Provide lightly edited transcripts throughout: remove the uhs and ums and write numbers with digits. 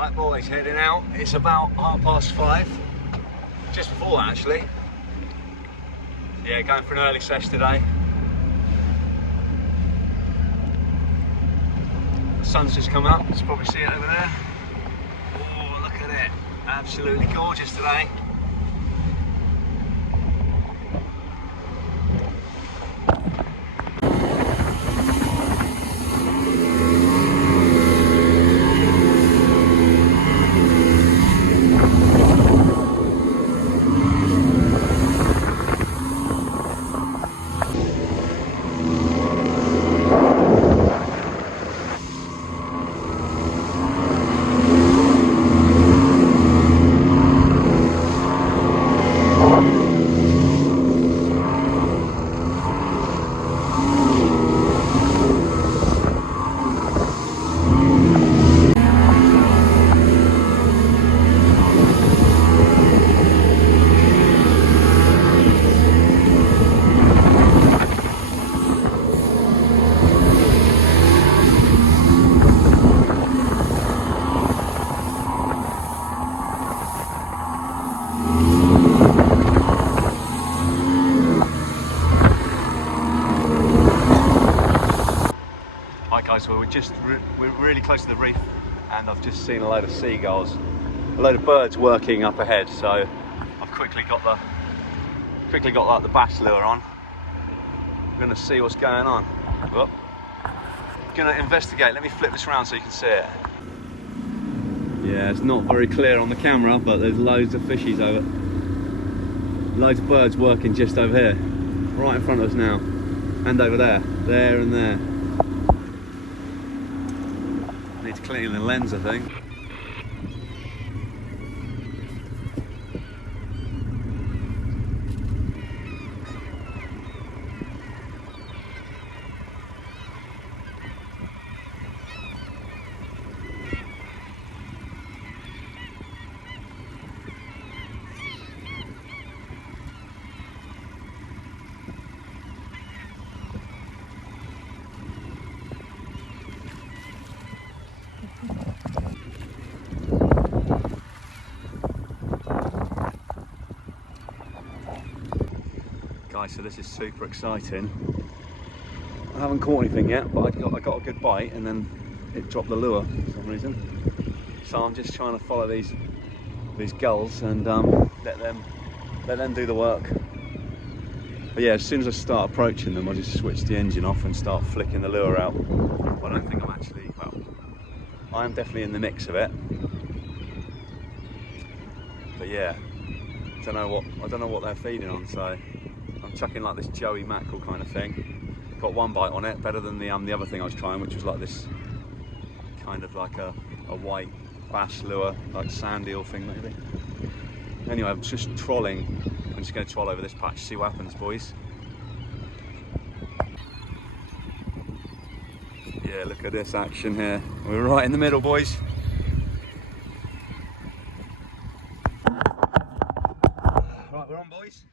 Right boys, heading out. It's about 5:30. Just before that actually. Yeah, going for an early sesh today. The sun's just coming up, you can probably see it over there. Oh, look at it. Absolutely gorgeous today. Right guys, well we're really close to the reef and I've just seen a load of seagulls, a load of birds working up ahead, so I've quickly got like the bass lure on. I'm gonna see what's going on. Oh, gonna investigate. Let me flip this around so you can see it. Yeah, it's not very clear on the camera, but there's loads of fishies over. Loads of birds working just over here, right in front of us now, and over there, and there. Need to clean the lens, I think. Guys, so this is super exciting. I haven't caught anything yet, but I got a good bite and then it dropped the lure for some reason. So I'm just trying to follow these gulls and let them do the work. But yeah, as soon as I start approaching them, I just switch the engine off and start flicking the lure out. I don't think I'm actually, well, I am definitely in the mix of it. But yeah, I don't know what they're feeding on, so I'm chucking like this Joey mackerel kind of thing. Got one bite on it, better than the other thing I was trying, which was like this kind of like a white bass lure, like sand eel thing maybe. Anyway, I'm just trolling. I'm just going to troll over this patch, see what happens, boys. Yeah, look at this action here. We're right in the middle, boys. Right, we're on, boys.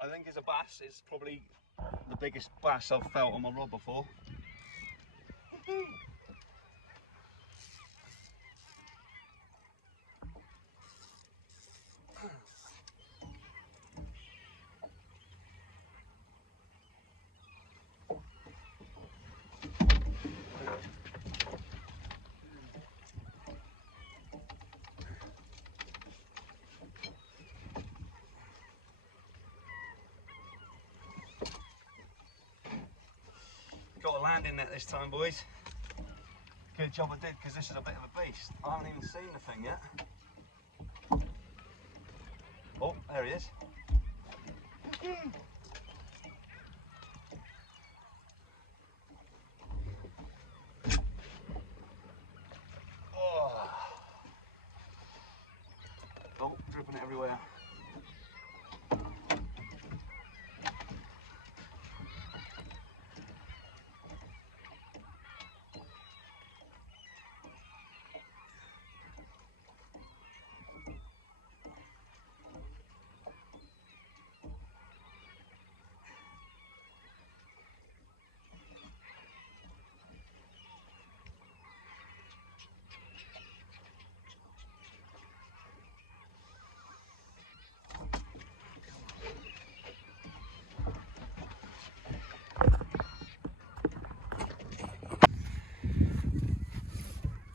I think it's a bass. It's probably the biggest bass I've felt on my rod before. Got a landing net this time, boys. Good job I did, because this is a bit of a beast. I haven't even seen the thing yet. Oh, there he is. Oh, dripping it everywhere.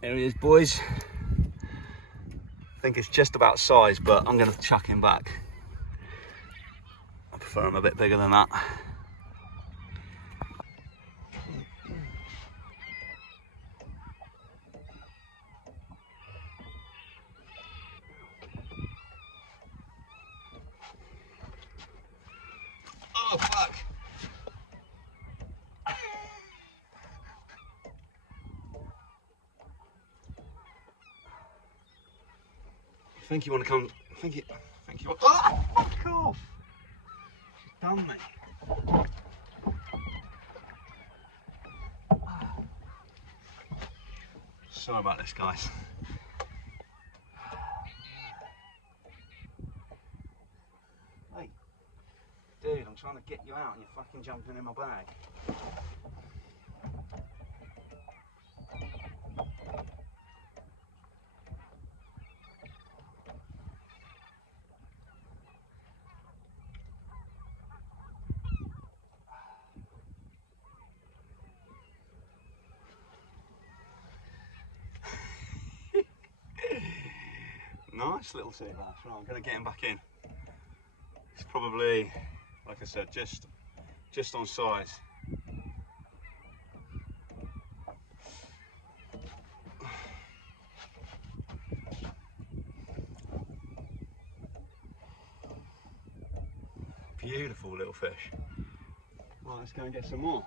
Here he is, boys. I think it's just about size, but I'm going to chuck him back. I prefer him a bit bigger than that. Oh, fuck! I think you want to come. I think you want. Oh, fuck off! She's done me. Sorry about this, guys. Hey, dude, I'm trying to get you out and you're fucking jumping in my bag. Nice little sea bass. Right, I'm going to get him back in. It's probably, like I said, just on size. Beautiful little fish. Right, let's go and get some more.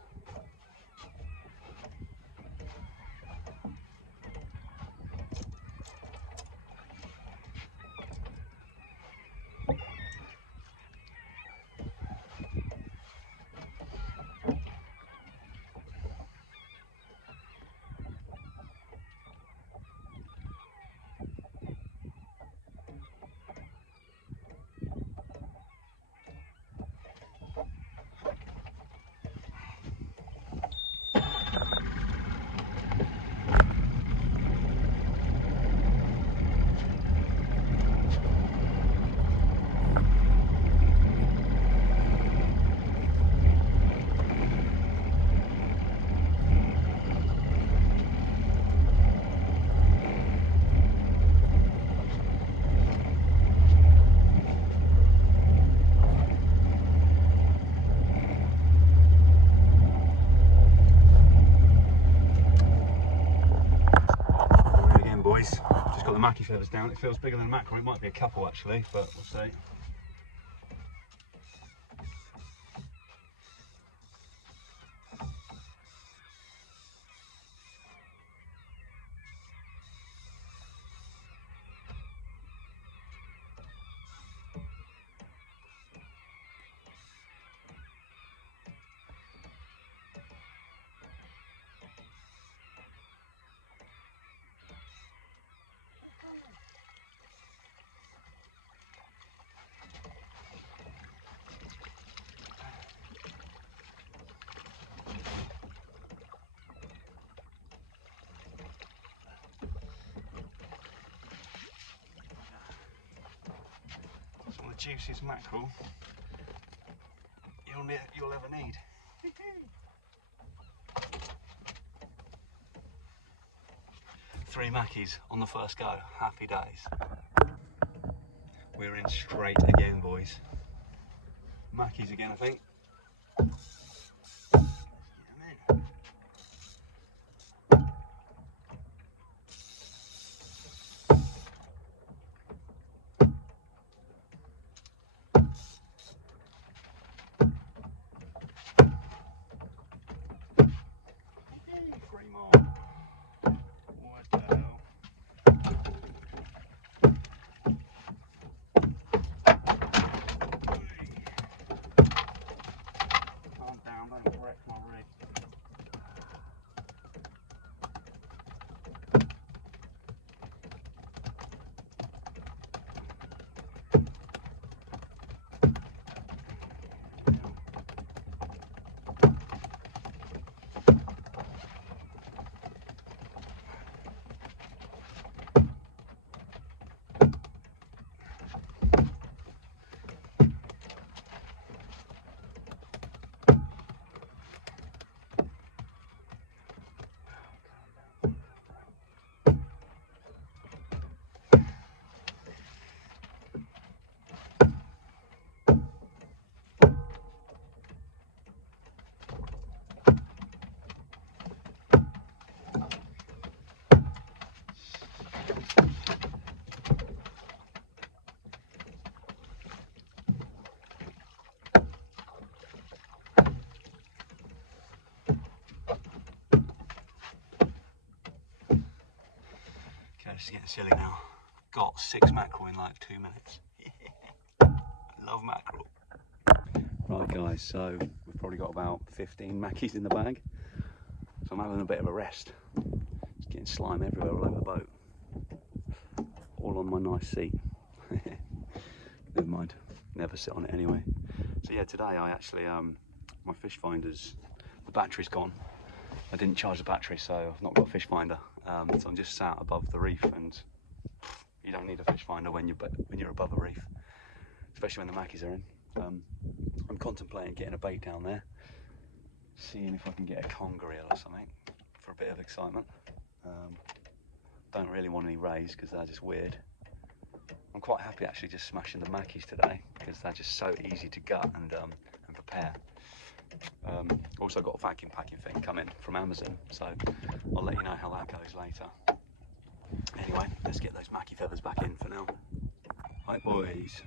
Just got the Mackie feathers down. It feels bigger than a mackerel. It might be a couple actually, but we'll see. Some of the juiciest mackerel you'll ever need. 3 Mackies on the first go. Happy days. We're in straight again, boys. Mackies again, I think. Okay, this is getting silly now. Got 6 mackerel in like 2 minutes. I love mackerel. Right guys, so we've probably got about 15 mackies in the bag. So I'm having a bit of a rest. It's getting slime everywhere all over the boat. All on my nice seat. Never mind, never sit on it anyway. So yeah, today I actually, my fish finder's, the battery's gone. I didn't charge the battery, so I've not got a fish finder. So I'm just sat above the reef, and you don't need a fish finder when you're above a reef, especially when the mackies are in. I'm contemplating getting a bait down there, seeing if I can get a conger eel or something for a bit of excitement. Don't really want any rays because they're just weird. I'm quite happy actually just smashing the mackies today because they're just so easy to gut and prepare. Also got a vacuum packing thing coming from Amazon, so I'll let you know how that goes later. Anyway, let's get those mackie feathers back in for now. Right boys,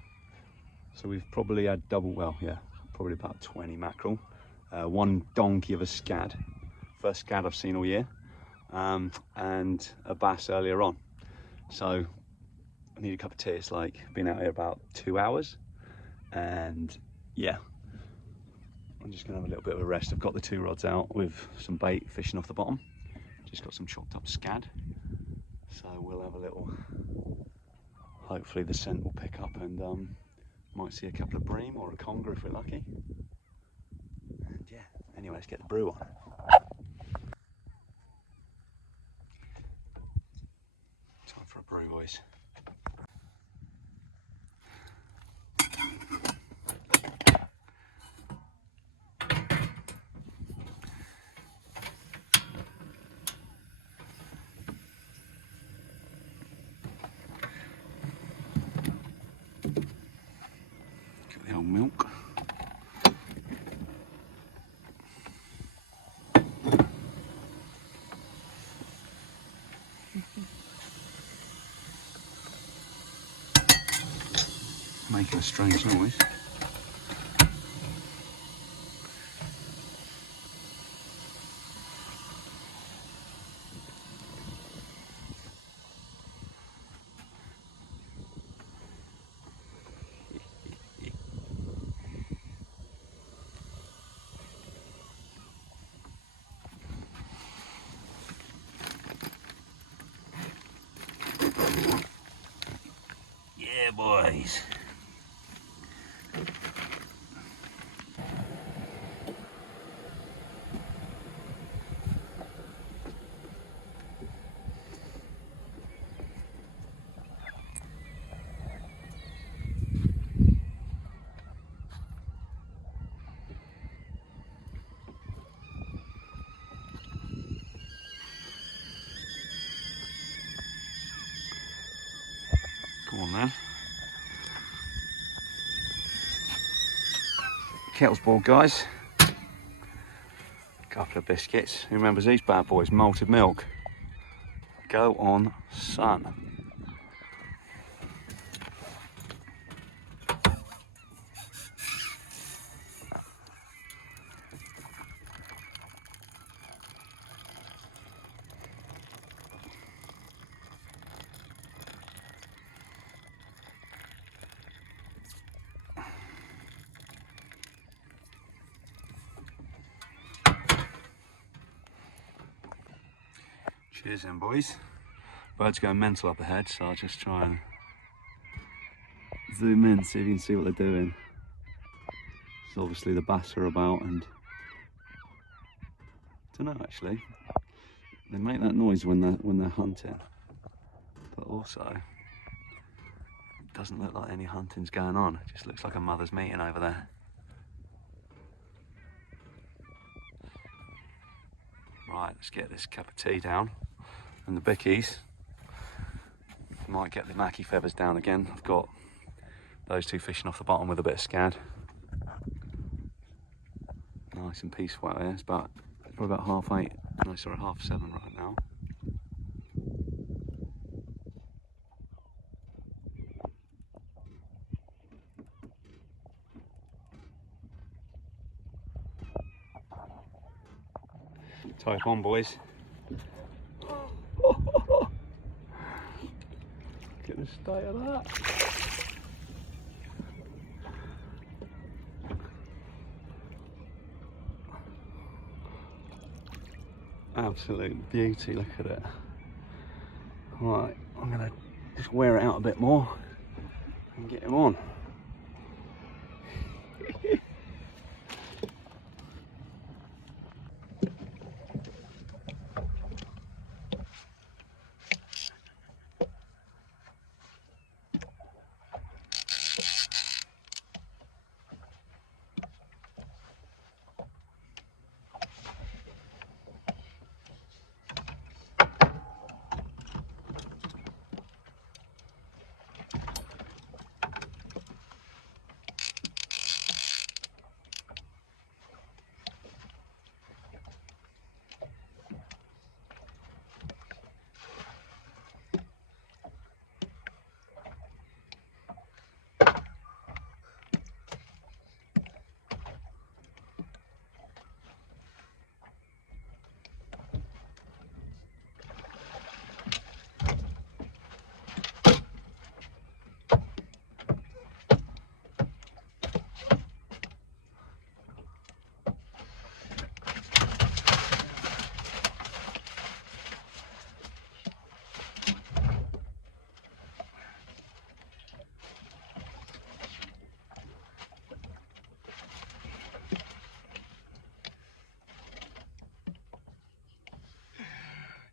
so we've probably had probably about 20 mackerel, 1 donkey of a scad, first scad I've seen all year, and a bass earlier on. So I need a cup of tea. It's like been out here about 2 hours, and yeah, I'm just gonna have a little bit of a rest. I've got the 2 rods out with some bait fishing off the bottom. Just got some chalked up scad, so we'll have a little, hopefully the scent will pick up, and might see a couple of bream or a conger if we're lucky. And yeah, anyway, let's get the brew on. Time for a brew, boys. Get the old milk. Making a strange noise. Yeah, boys. Come on then. Kettle's boiled, guys. Couple of biscuits. Who remembers these bad boys? Malted milk. Go on, son. Cheers then, boys. Birds going mental up ahead, so I'll just try and zoom in, see if you can see what they're doing. So obviously the bass are about, and I don't know actually. They make that noise when they're hunting, but also it doesn't look like any hunting's going on. It just looks like a mother's meeting over there. Right, let's get this cup of tea down and the bickies. Might get the mackie feathers down again. I've got those 2 fishing off the bottom with a bit of scad. Nice and peaceful out here. It's probably about 8:30. No, sorry, 7:30 right now. Tope on, boys. the state of that. Absolute beauty, look at it. Right, I'm gonna just wear it out a bit more and get him on.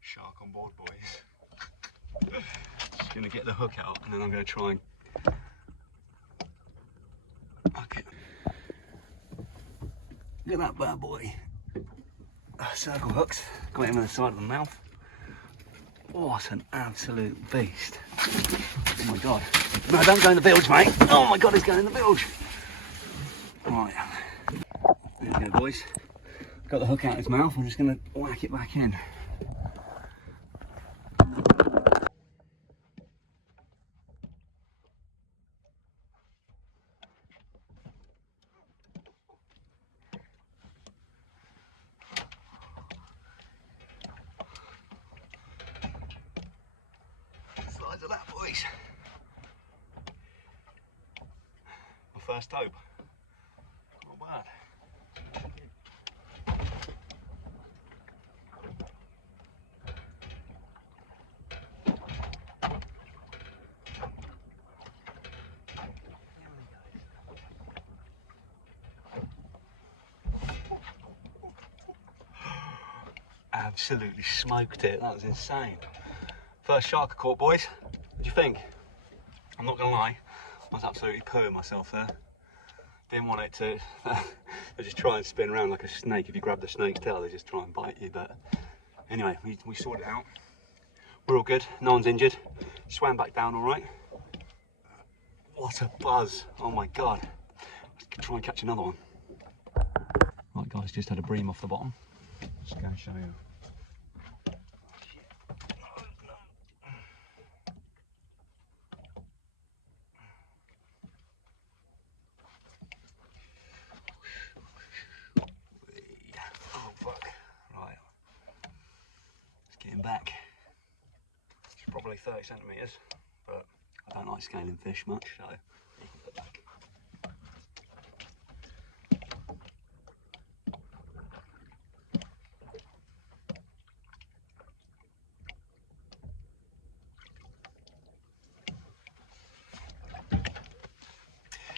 Shark on board, boys. Just gonna get the hook out and then I'm gonna try and okay. Look at that bad boy. Circle hooks, got him on the side of the mouth. What an absolute beast. Oh my god. No, don't go in the bilge, mate. Oh my god, he's going in the bilge. Right. There we go, boys. Got the hook out of his mouth, I'm just gonna whack it back in. Size of that, boys. My first tope. Not bad. Absolutely smoked it, that was insane. First shark I caught, boys. What do you think? I'm not gonna lie, I was absolutely pooing myself there. Didn't want it to, they just try and spin around like a snake. If you grab the snake's tail, they just try and bite you. But anyway, we sorted it out. We're all good, no one's injured. Swam back down all right. What a buzz, oh my God. Let's try and catch another one. Right guys, just had a bream off the bottom. Just go and show you. Oh fuck. Right. Let's get him back. It's probably 30 centimetres, but I don't like scaling fish much, so you can put back.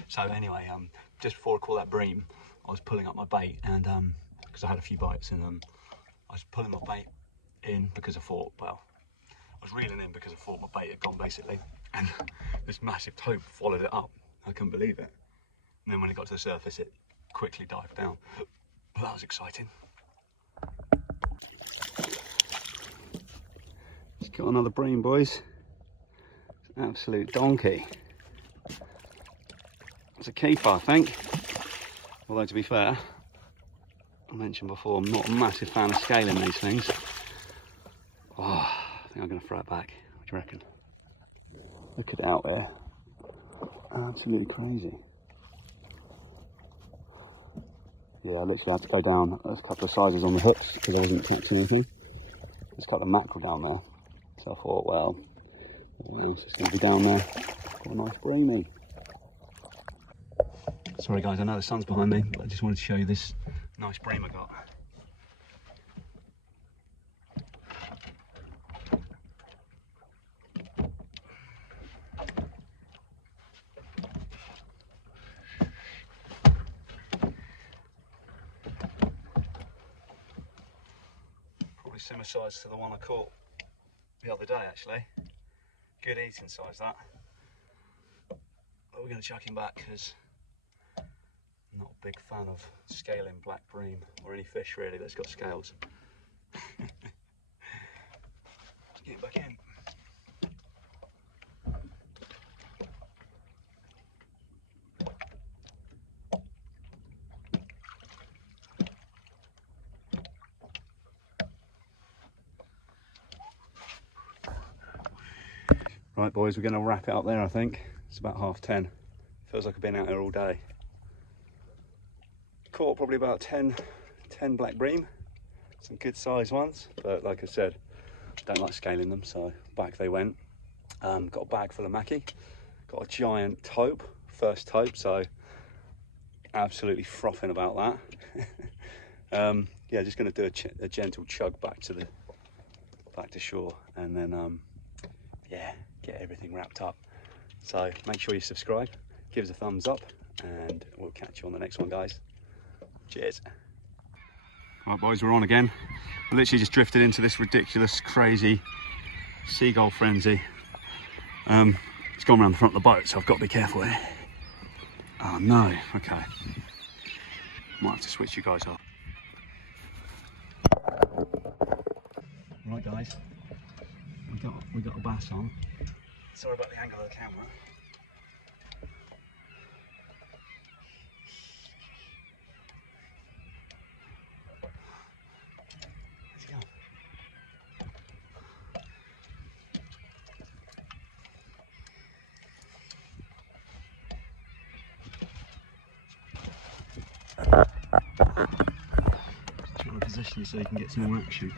So anyway, just before I caught that bream, I was pulling up my bait, and because I had a few bites, and I was pulling my bait in because I thought, well, I was reeling in because I thought my bait had gone basically, and this massive tope followed it up. I couldn't believe it. And then when it got to the surface, it quickly dived down. But that was exciting. Just got another bream, boys. It's an absolute donkey. It's a keeper, I think. Although to be fair, I mentioned before, I'm not a massive fan of scaling these things. Oh, I think I'm going to throw it back. What do you reckon? Look at it out there. Absolutely crazy. Yeah, I literally had to go down a couple of sizes on the hooks because I wasn't catching anything. There's got a mackerel down there. So I thought, well, What else is going to be down there? Got a nice breamy. Sorry guys, I know the sun's behind me, but I just wanted to show you this nice bream I got. Probably similar size to the one I caught the other day actually. Good eating size that. But we're going to chuck him back because I'm not a big fan of scaling black bream or any fish really that's got scales. Let's get him back in. Right boys, we're going to wrap it up there I think. It's about 10:30. Feels like I've been out here all day. Caught probably about 10 black bream. Some good sized ones, but like I said, don't like scaling them, so back they went. Got a bag full of Mackie. Got a giant tope, first tope, so absolutely frothing about that. Yeah, just going to do a gentle chug back to shore, and then yeah, get everything wrapped up. So make sure you subscribe, give us a thumbs up, and we'll catch you on the next one, guys. Cheers. Right boys, we're on again. We literally just drifted into this ridiculous, crazy seagull frenzy. It's gone around the front of the boat, so I've got to be careful here. Oh no, okay. Might have to switch you guys off. Right guys, we got a bass on. Sorry about the angle of the camera. Let's go. Just trying to position you so you can get some more action.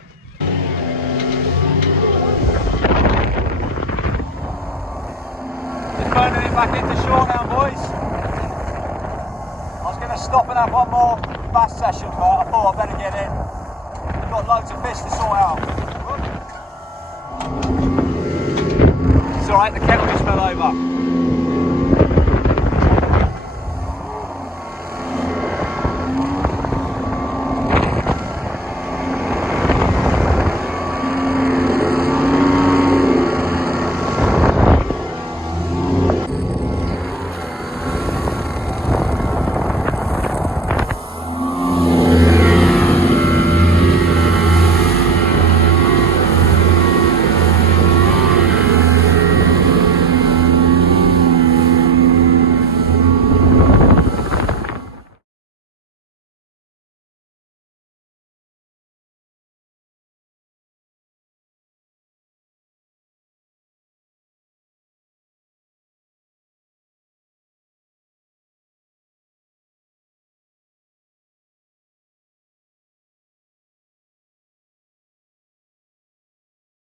Burning it back into shore now, boys. I was going to stop and have one more bass session, but I thought I'd better get in. I've got loads of fish to sort out. It's alright, the kettle just fell over.